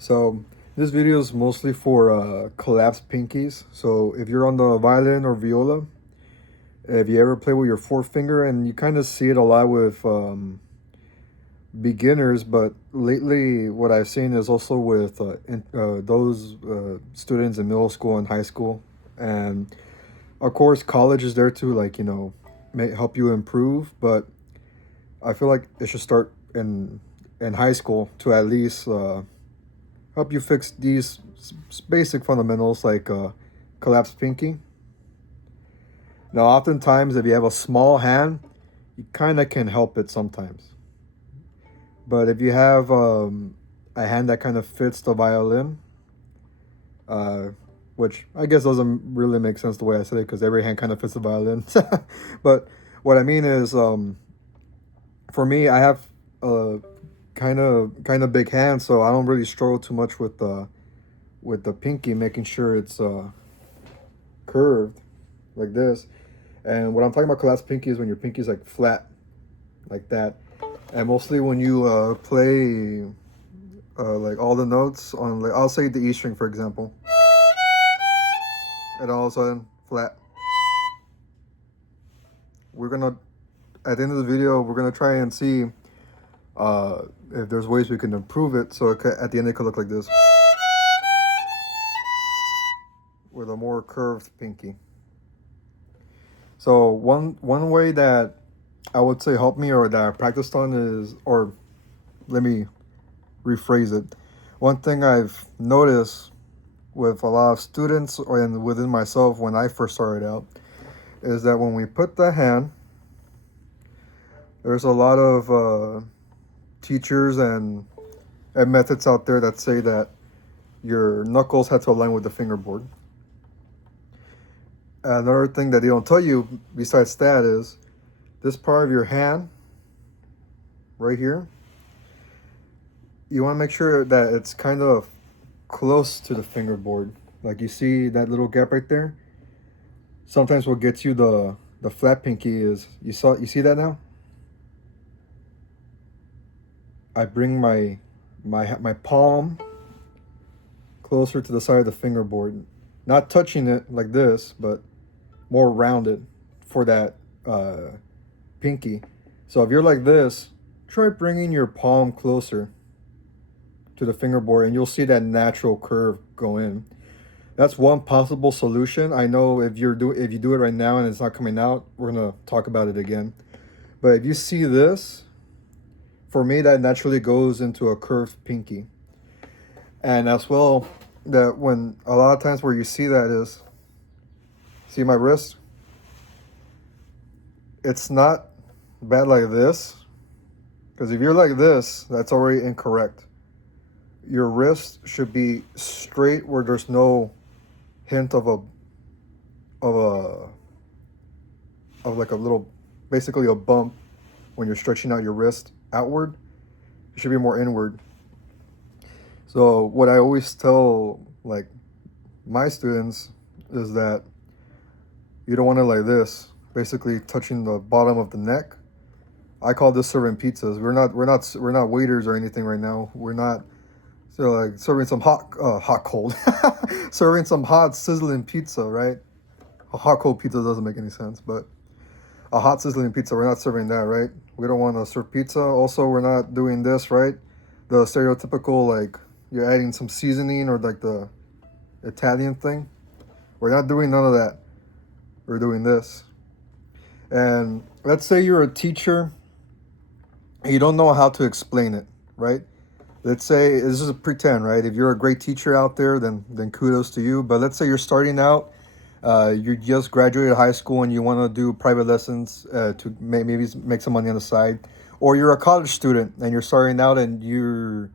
So this video is mostly for collapsed pinkies. So if you're on the violin or viola, if you ever play with your fourth finger, and you kind of see it a lot with beginners, but lately what I've seen is also with those students in middle school and high school, and of course college is there to may help you improve. But I feel like it should start in high school to at least help you fix these basic fundamentals like collapsed pinky. Now, oftentimes, if you have a small hand, you kind of can help it sometimes. But if you have a hand that kind of fits the violin, uh, which I guess doesn't really make sense the way I said it because every hand kind of fits the violin. But what I mean is, for me, I have a kind of big hand, so I don't really struggle too much with the pinky, making sure it's curved like this. And what I'm talking about collapsed pinky is when your pinky is like flat, like that. And mostly when you play like all the notes on, like, I'll say the E string, for example, and all of a sudden flat. We're gonna, at the end of the video, we're gonna try and see if there's ways we can improve it so at the end it could look like this with a more curved pinky. So one way that I would say helped me, or that I practiced on, is, or let me rephrase it. One thing I've noticed with a lot of students and within myself when I first started out is that when we put the hand, there's a lot of teachers and methods out there that say that your knuckles have to align with the fingerboard. Another thing that they don't tell you besides that is this part of your hand right here, you want to make sure that it's kind of close to the fingerboard. Like, you see that little gap right there? Sometimes what gets you the flat pinky is, you see that now? I bring my palm closer to the side of the fingerboard, not touching it like this, but more rounded for that pinky. So if you're like this, try bringing your palm closer to the fingerboard, and you'll see that natural curve go in. That's one possible solution. I know if you do it right now and it's not coming out, we're gonna talk about it again. But if you see this, for me, that naturally goes into a curved pinky. And as well, that when a lot of times where you see that is, see my wrist? It's not bad like this, because if you're like this, that's already incorrect. Your wrist should be straight where there's no hint of like a little, basically a bump when you're stretching out your wrist outward. It should be more inward. So what I always tell, like, my students is that you don't want to like this, basically touching the bottom of the neck. I call this serving pizzas. We're not waiters or anything right now. We're not, so like serving some hot cold, serving some hot sizzling pizza, right? A hot cold pizza doesn't make any sense, but a hot sizzling pizza, we're not serving that, right? We don't want to serve pizza. Also, we're not doing this, right? The stereotypical, like, you're adding some seasoning, or like the Italian thing. We're not doing none of that. We're doing this. And let's say you're a teacher and you don't know how to explain it, right? Let's say, this is a pretend, right? If you're a great teacher out there, then kudos to you. But let's say you're starting out, you just graduated high school and you want to do private lessons to maybe make some money on the side, or you're a college student and you're starting out and you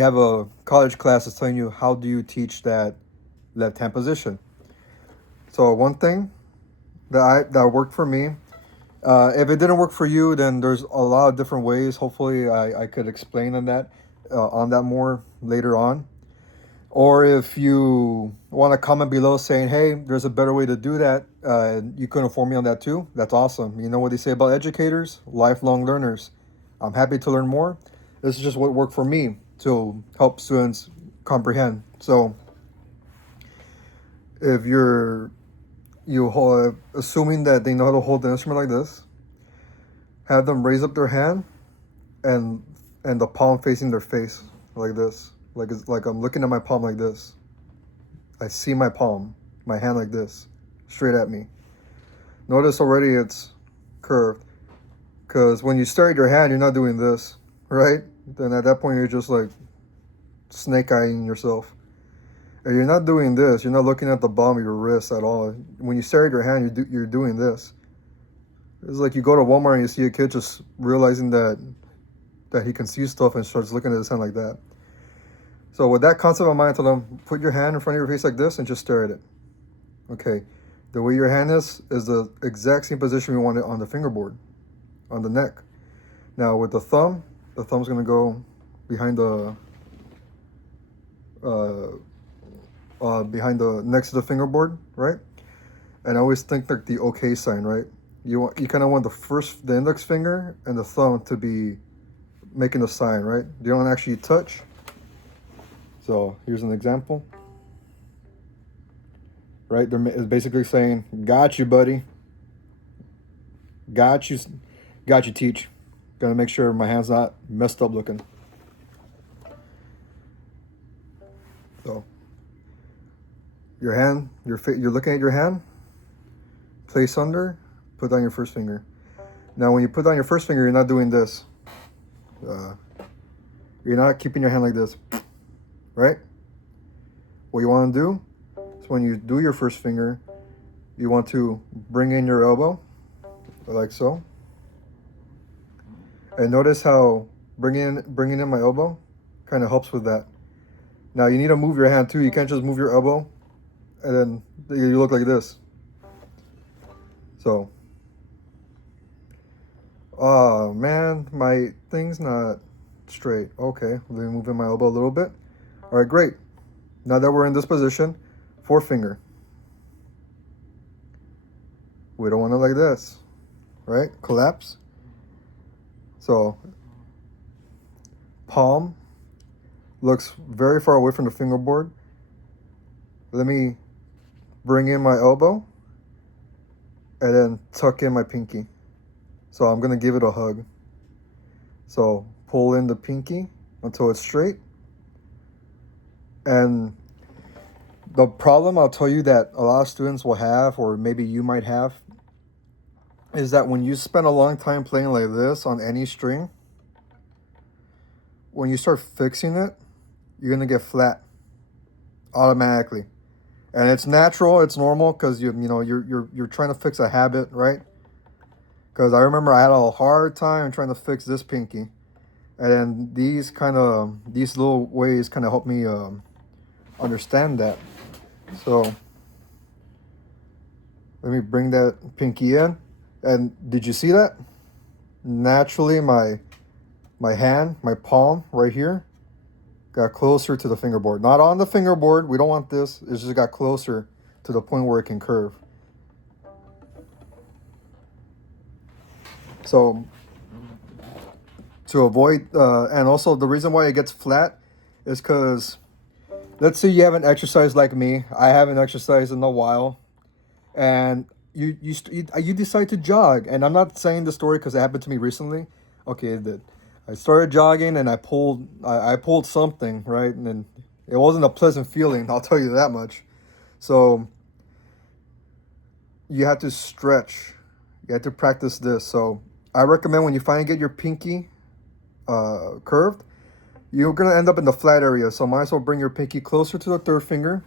have a college class that's telling you how do you teach that left hand position. So one thing that worked for me. If it didn't work for you, then there's a lot of different ways. Hopefully, I could explain on that more later on. Or if you want to comment below saying, hey, there's a better way to do that, you can inform me on that too. That's awesome. You know what they say about educators? Lifelong learners. I'm happy to learn more. This is just what worked for me to help students comprehend. So if assuming that they know how to hold the instrument like this, have them raise up their hand and the palm facing their face like this, like it's like I'm looking at my palm like this. I see my palm, my hand like this, straight at me. Notice already it's curved, because when you stare at your hand, you're not doing this, right? Then at that point you're just like snake-eyeing yourself. And you're not doing this. You're not looking at the bottom of your wrist at all. When you stare at your hand, you're doing this. It's like you go to Walmart and you see a kid just realizing that he can see stuff and starts looking at his hand like that. So with that concept in mind, tell them, put your hand in front of your face like this and just stare at it. Okay. The way your hand is the exact same position we want it on the fingerboard, on the neck. Now with the thumb's going to go behind next to the fingerboard, right? And I always think like the okay sign, right? You kind of want the index finger and the thumb to be making a sign, right? You don't actually touch. So here's an example, right? It's basically saying, "Got you, buddy. Got you, teach. Gotta make sure my hand's not messed up looking." So your hand, you're looking at your hand. Place under, put down your first finger. Now when you put down your first finger, you're not doing this. You're not keeping your hand like this, right? What you want to do is when you do your first finger, you want to bring in your elbow, like so. And notice how bringing in my elbow kind of helps with that. Now you need to move your hand too. You can't just move your elbow and then you look like this. So, oh man, my thing's not straight. Okay, let me move in my elbow a little bit. All right, great. Now that we're in this position, fourth finger. We don't want it like this, right? Collapse. So, palm looks very far away from the fingerboard. Let me bring in my elbow and then tuck in my pinky. So I'm gonna give it a hug. So pull in the pinky until it's straight. And the problem I'll tell you that a lot of students will have, or maybe you might have, is that when you spend a long time playing like this on any string, when you start fixing it, you're gonna get flat automatically. And it's natural, it's normal, because you're trying to fix a habit, right? Because I remember I had a hard time trying to fix this pinky, and then these little ways kind of help me understand that. So let me bring that pinky in, and did you see that? Naturally, my hand, my palm right here, got closer to the fingerboard. Not on the fingerboard. We don't want this. It just got closer to the point where it can curve. So to avoid, and also the reason why it gets flat is because, let's say you haven't exercised like me. I haven't exercised in a while, and you decide to jog. And I'm not saying the story because it happened to me recently. Okay, it did. I started jogging and I pulled something, right? And then it wasn't a pleasant feeling, I'll tell you that much. So you have to stretch. You have to practice this. So I recommend when you finally get your pinky curved, you're going to end up in the flat area. So might as well bring your pinky closer to the third finger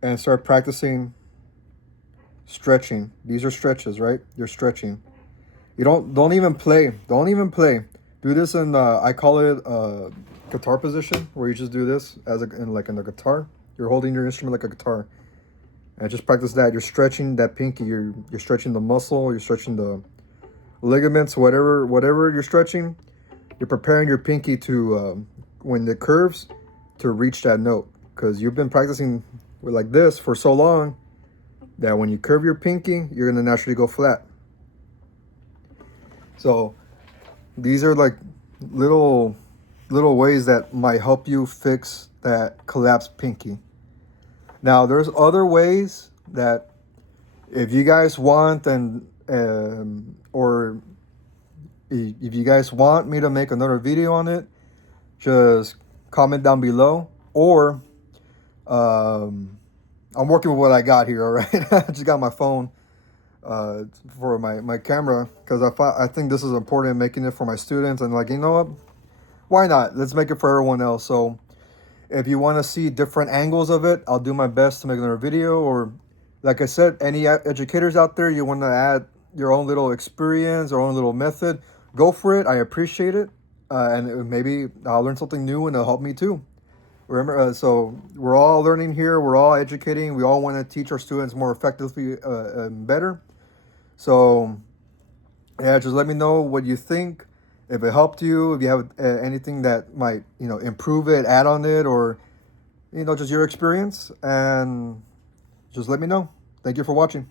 and start practicing stretching. These are stretches, right? You're stretching. You don't even play. Don't even play. Do this in I call it guitar position, where you just do this in a guitar. You're holding your instrument like a guitar, and just practice that. You're stretching that pinky. You're stretching the muscle. You're stretching the ligaments. Whatever you're stretching, you're preparing your pinky to when it curves to reach that note. Because you've been practicing like this for so long that when you curve your pinky, you're gonna naturally go flat. So these are like little little ways that might help you fix that collapsed pinky. Now, there's other ways that if you guys want, and or if you guys want me to make another video on it, just comment down below. Or I'm working with what I got here. All right, I just got my phone for my camera, because I think this is important, making it for my students, and like, you know what, why not, let's make it for everyone else. So if you want to see different angles of it, I'll do my best to make another video. Or like I said, any educators out there, you want to add your own little experience or own little method, go for it. I appreciate it. And maybe I'll learn something new and it'll help me too. Remember, so we're all learning here. We're all educating. We all want to teach our students more effectively and better. So yeah, just let me know what you think. If it helped you, if you have anything that might, improve it, add on it, or, just your experience, and just let me know. Thank you for watching.